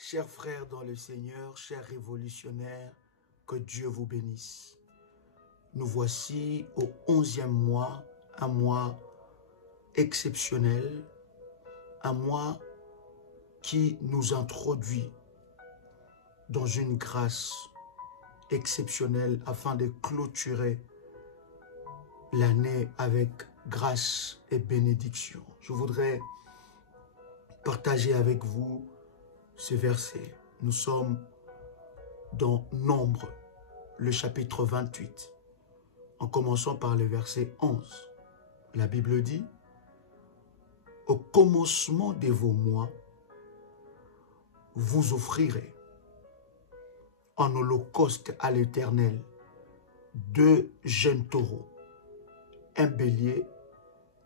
Chers frères dans le Seigneur, chers révolutionnaires, que Dieu vous bénisse. Nous voici au 11e mois, un mois exceptionnel, un mois qui nous introduit dans une grâce exceptionnelle afin de clôturer l'année avec grâce et bénédiction. Je voudrais partager avec vous ce verset. Nous sommes dans Nombre, le chapitre 28, en commençant par le verset 11. La Bible dit, « Au commencement de vos mois, vous offrirez en holocauste à l'Éternel 2 jeunes taureaux, un bélier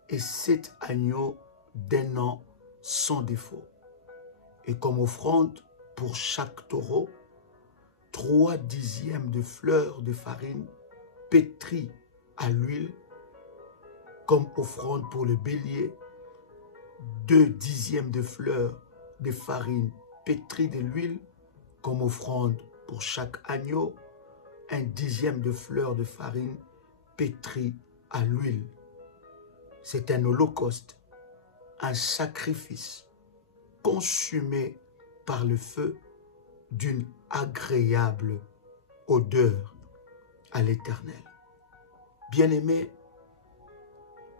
et 7 agneaux d'1 an sans défaut. Et comme offrande pour chaque taureau, 3 dixièmes de fleurs de farine pétrie à l'huile, comme offrande pour le bélier, 2 dixièmes de fleurs de farine pétrie de l'huile, comme offrande pour chaque agneau, 1 dixième de fleurs de farine pétrie à l'huile. C'est un holocauste, un sacrifice consumé par le feu d'une agréable odeur à l'Éternel. Bien-aimés,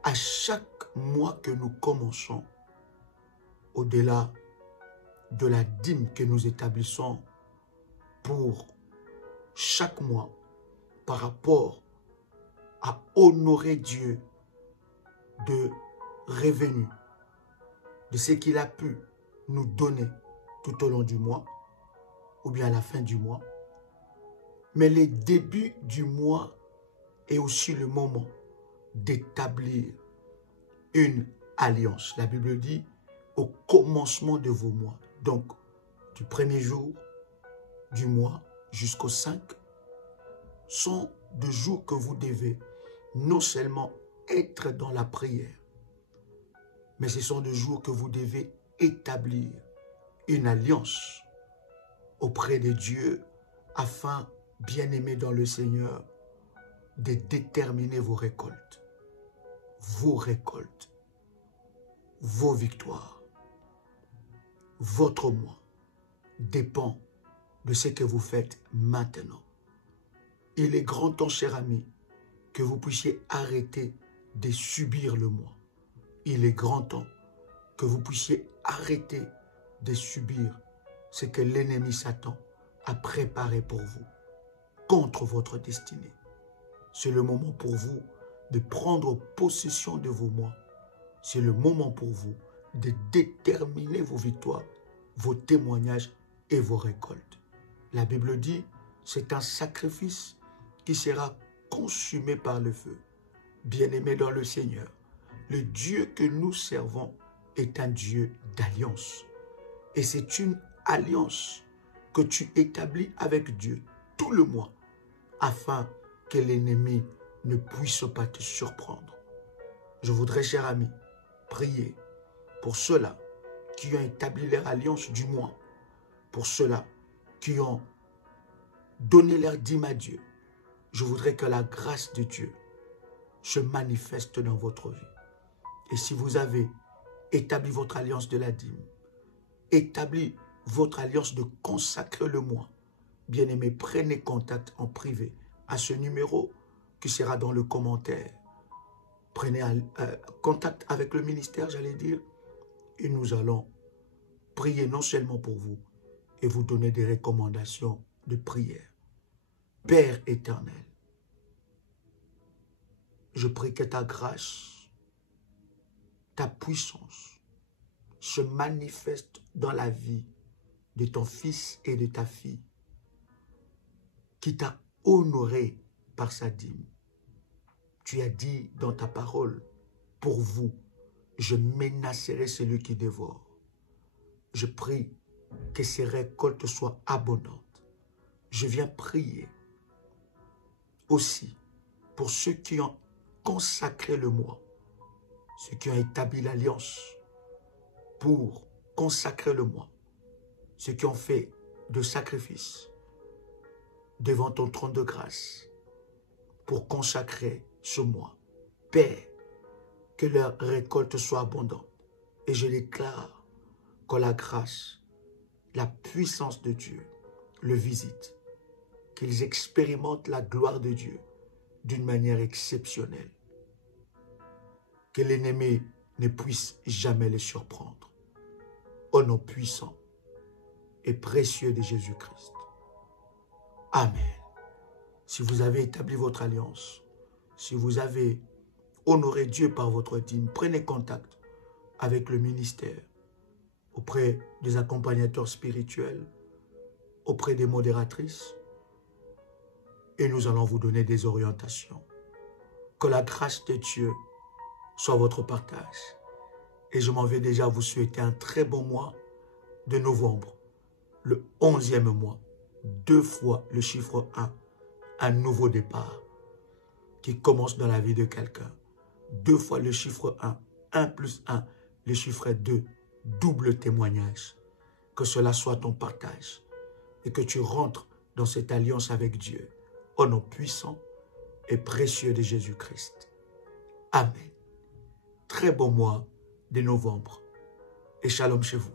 à chaque mois que nous commençons, au-delà de la dîme que nous établissons pour chaque mois par rapport à honorer Dieu de revenus, de ce qu'il a pu nous donner tout au long du mois, ou bien à la fin du mois. Mais le début du mois est aussi le moment d'établir une alliance. La Bible dit, au commencement de vos mois. Donc, du premier jour du mois jusqu'au 5, sont des jours que vous devez non seulement être dans la prière, mais ce sont des jours que vous devez établir une alliance auprès de Dieu afin, bien-aimés dans le Seigneur, de déterminer vos récoltes, vos victoires. Votre mois dépend de ce que vous faites maintenant. Il est grand temps, cher ami, que vous puissiez arrêter de subir le mois. Il est grand temps que vous puissiez arrêter de subir ce que l'ennemi Satan a préparé pour vous, contre votre destinée. C'est le moment pour vous de prendre possession de vos mois. C'est le moment pour vous de déterminer vos victoires, vos témoignages et vos récoltes. La Bible dit, c'est un sacrifice qui sera consumé par le feu. Bien-aimés dans le Seigneur, le Dieu que nous servons est un Dieu d'alliance. Et c'est une alliance que tu établis avec Dieu tout le mois afin que l'ennemi ne puisse pas te surprendre. Je voudrais, cher ami, prier pour ceux-là qui ont établi leur alliance du mois, pour ceux-là qui ont donné leur dîme à Dieu. Je voudrais que la grâce de Dieu se manifeste dans votre vie. Et si vous avez établi votre alliance de la dîme, établi votre alliance de consacrer le mois, bien-aimés, prenez contact en privé à ce numéro qui sera dans le commentaire. Prenez contact avec le ministère, j'allais dire, et nous allons prier non seulement pour vous, et vous donner des recommandations de prière. Père éternel, je prie que ta grâce, ta puissance se manifeste dans la vie de ton fils et de ta fille qui t'a honoré par sa dîme. Tu as dit dans ta parole, pour vous, je menacerai celui qui dévore. Je prie que ces récoltes soient abondantes. Je viens prier aussi pour ceux qui ont consacré le mois, ceux qui ont établi l'alliance pour consacrer le mois. ceux qui ont fait de sacrifices devant ton trône de grâce pour consacrer ce mois. Père, que leur récolte soit abondante. Et je déclare que la grâce, la puissance de Dieu le visite, qu'ils expérimentent la gloire de Dieu d'une manière exceptionnelle. Que l'ennemi ne puisse jamais les surprendre. Au nom puissant et précieux de Jésus-Christ. Amen. Si vous avez établi votre alliance, si vous avez honoré Dieu par votre dîme, prenez contact avec le ministère, auprès des accompagnateurs spirituels, auprès des modératrices, et nous allons vous donner des orientations. Que la grâce de Dieu soit votre partage. Et je m'en vais déjà vous souhaiter un très bon mois de novembre, le 11e mois, 2 fois le chiffre 1, un nouveau départ qui commence dans la vie de quelqu'un. 2 fois le chiffre 1, 1 plus 1, le chiffre 2, double témoignage. Que cela soit ton partage et que tu rentres dans cette alliance avec Dieu, au nom puissant et précieux de Jésus-Christ. Amen. Très bon mois de novembre et shalom chez vous.